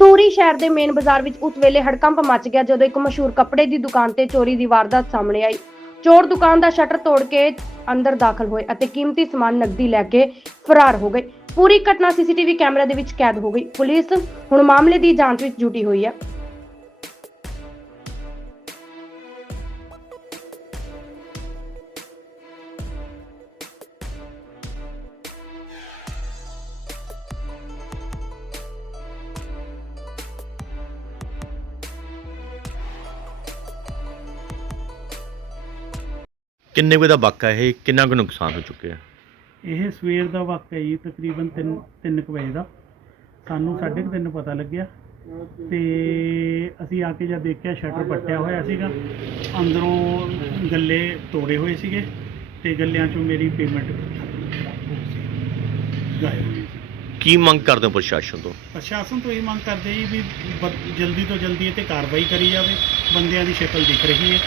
ਸ਼ਹਿਰ ਦੇ ਮੇਨ ਬਾਜ਼ਾਰ ਵਿੱਚ ਉਸ ਵੇਲੇ ਹੜਕੰਪ ਮਚ ਗਿਆ ਜਦੋਂ ਇੱਕ ਮਸ਼ਹੂਰ ਕੱਪੜੇ ਦੀ ਦੁਕਾਨ ਤੇ ਚੋਰੀ ਦੀ ਵਾਰਦਾਤ ਸਾਹਮਣੇ ਆਈ। ਚੋਰ ਦੁਕਾਨ ਦਾ ਸ਼ਟਰ ਤੋੜ ਕੇ ਅੰਦਰ ਦਾਖਲ ਹੋਏ ਅਤੇ ਕੀਮਤੀ ਸਮਾਨ ਨਕਦੀ ਲੈ ਕੇ ਫਰਾਰ ਹੋ ਗਏ। ਪੂਰੀ ਘਟਨਾ ਸੀਸੀਟੀਵੀ ਕੈਮਰਾ ਦੇ ਵਿੱਚ ਕੈਦ ਹੋ ਗਈ। ਪੁਲਿਸ ਹੁਣ ਮਾਮਲੇ ਦੀ ਜਾਂਚ ਵਿੱਚ ਜੁਟੀ ਹੋਈ ਹੈ। ਕਿੰਨੇ ਕੁ ਦਾ ਵਾਕਾ ਇਹ? ਕਿੰਨਾ ਕੁ ਨੁਕਸਾਨ ਹੋ ਚੁੱਕਿਆ? ਇਹ ਸਵੇਰ ਦਾ ਵਾਕਿਆ ਜੀ ਤਕਰੀਬਨ 3 3 ਵਜੇ ਦਾ। ਸਾਨੂੰ 3:30 ਪਤਾ ਲੱਗਿਆ। ਤੇ ਅਸੀਂ ਆ ਕੇ ਜਦ ਦੇਖਿਆ ਸ਼ਟਰ ਪੱਟਿਆ ਹੋਇਆ ਸੀਗਾ। ਅੰਦਰੋਂ ਗੱਲੇ ਤੋੜੇ ਹੋਏ ਸੀਗੇ ਤੇ ਗੱਲਿਆਂ ਚੋਂ ਮੇਰੀ ਪੇਮੈਂਟ ਗਾਇਬ ਹੋਈ ਸੀ। ਕੀ ਮੰਗ ਕਰਦੇ ਹੋ ਪ੍ਰਸ਼ਾਸਨ ਤੋਂ? ਪ੍ਰਸ਼ਾਸਨ ਤੋਂ ਇਹ ਮੰਗ ਕਰਦੇ ਜੀ ਵੀ ਬ- ਜਲਦੀ ਤੋਂ ਜਲਦੀ ਇਹ ਤੇ ਕਾਰਵਾਈ ਕਰੀ ਜਾਵੇ। ਬੰਦਿਆਂ ਦੀ ਸ਼ਕਲ ਦਿਖ ਰਹੀ ਹੈ।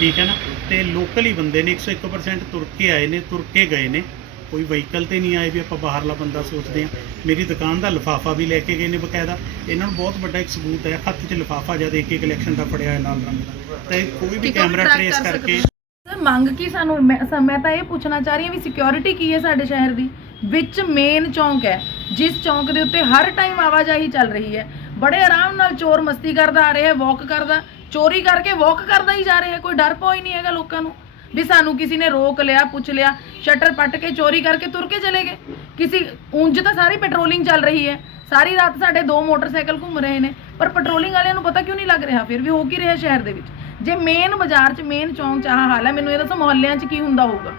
ਠੀਕ ਹੈ ਨਾ? ਤੇ ਲੋਕਲ ਹੀ ਬੰਦੇ ਨੇ 101% ਤੁਰ ਕੇ ਆਏ ਨੇ ਤੁਰ ਕੇ ਗਏ ਨੇ। ਕੋਈ ਵਹੀਕਲ ਤੇ ਨਹੀਂ ਆਏ ਵੀ ਆਪਾਂ ਬਾਹਰਲਾ ਬੰਦਾ ਸੋਚਦੇ ਆ ਮੇਰੀ ਦੁਕਾਨ ਦਾ ਲਿਫਾਫਾ ਵੀ ਲੈ ਕੇ ਗਏ ਨੇ ਬਕਾਇਦਾ। ਇਹਨਾਂ ਨੂੰ ਬਹੁਤ ਵੱਡਾ ਇੱਕ ਸਬੂਤ ਹੈ ਹੱਥ 'ਚ ਲਿਫਾਫਾ ਜਦ ਇੱਕ ਇੱਕ ਇਲੈਕਸ਼ਨ ਦਾ ਫੜਿਆ ਹੈ ਲਾਲ ਰੰਗ ਦਾ ਤੇ ਕੋਈ ਵੀ ਕੈਮਰਾ ਟਰੇਸ ਕਰਕੇ ਸਰ ਮੰਗ ਕੀ ਸਾਨੂੰ? ਮੈਂ ਸ- ਮੈਂ ਤਾਂ ਇਹ ਪੁੱਛਣਾ ਚਾਹ ਰਹੀ ਹਾਂ ਵੀ ਸਿਕਿਉਰਿਟੀ ਕੀ ਹੈ ਸਾਡੇ ਸ਼ਹਿਰ ਦੀ? ਵਿੱਚ ਮੇਨ ਚੌਂਕ ਹੈ ਜਿਸ ਚੌਂਕ ਦੇ ਉੱਤੇ ਹਰ ਟਾਈਮ ਆਵਾਜਾਈ ਚੱਲ ਰਹੀ ਹੈ। ਬੜੇ ਆਰਾਮ ਨਾਲ ਚੋਰ ਮਸਤੀ ਕਰਦਾ ਆ ਰਿਹਾ ਵਾਕ ਕਰਦਾ। ਚੋਰੀ ਕਰਕੇ ਵਾਕ ਕਰਦਾ ਹੀ ਜਾ ਰਿਹਾ, ਕੋਈ ਡਰ ਪੋ ਹੀ ਨਹੀਂ ਹੈਗਾ ਲੋਕਾਂ ਨੂੰ। ਵੀ ਸਾਨੂੰ ਕਿਸੇ ਨੇ ਰੋਕ ਲਿਆ, ਪੁੱਛ ਲਿਆ, ਸ਼ਟਰ ਪੱਟ ਕੇ ਚੋਰੀ ਕਰਕੇ ਤੁਰ ਕੇ ਚਲੇ ਗਏ। ਕਿਸੇ, ਉਂਝ ਤਾਂ ਸਾਰੀ ਪੈਟਰੋਲਿੰਗ ਚੱਲ ਰਹੀ ਹੈ। ਸਾਰੀ ਰਾਤ ਸਾਡੇ ਦੋ ਮੋਟਰਸਾਈਕਲ ਘੁੰਮ ਰਹੇ ਨੇ, ਪਰ ਪੈਟਰੋਲਿੰਗ ਵਾਲਿਆਂ ਨੂੰ ਪਤਾ ਕਿਉਂ ਨਹੀਂ ਲੱਗ ਰਿਹਾ? ਫਿਰ ਵੀ ਹੋ ਕੀ ਰਿਹਾ ਸ਼ਹਿਰ ਦੇ ਵਿੱਚ? ਜੇ ਮੇਨ ਬਾਜ਼ਾਰ 'ਚ ਮੇਨ ਚੌਂਕ 'ਚ ਆਹ ਹਾਲ ਹੈ, ਮੈਨੂੰ ਇਹ ਦੱਸੋ ਮੁਹੱਲਿਆਂ 'ਚ ਕੀ ਹੁੰਦਾ ਹੋਊਗਾ?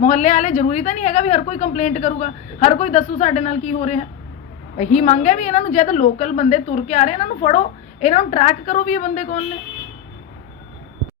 ਮੁਹੱਲੇ ਵਾਲੇ ਜ਼ਰੂਰੀ ਤਾਂ ਨਹੀਂ ਹੈਗਾ ਵੀ ਹਰ ਕੋਈ ਕੰਪਲੇਂਟ ਕਰੂਗਾ, ਹਰ ਕੋਈ ਦੱਸੂ ਸਾਡੇ ਨਾਲ ਕੀ ਹੋ ਰਿਹਾ। ਇਹੀ ਮੰਗ ਹੈ ਵੀ ਇਹਨਾਂ ਨੂੰ ਜਦ ਲੋਕਲ ਬੰਦੇ ਤੁਰ ਕੇ ਆ ਰਹੇ, ਇਹਨਾਂ ਨੂੰ ਫੜੋ, ਇਹਨਾਂ ਨੂੰ ਟਰੈਕ ਕਰੋ ਵੀ ਇਹ ਬੰਦੇ ਕੌਣ ਨੇ।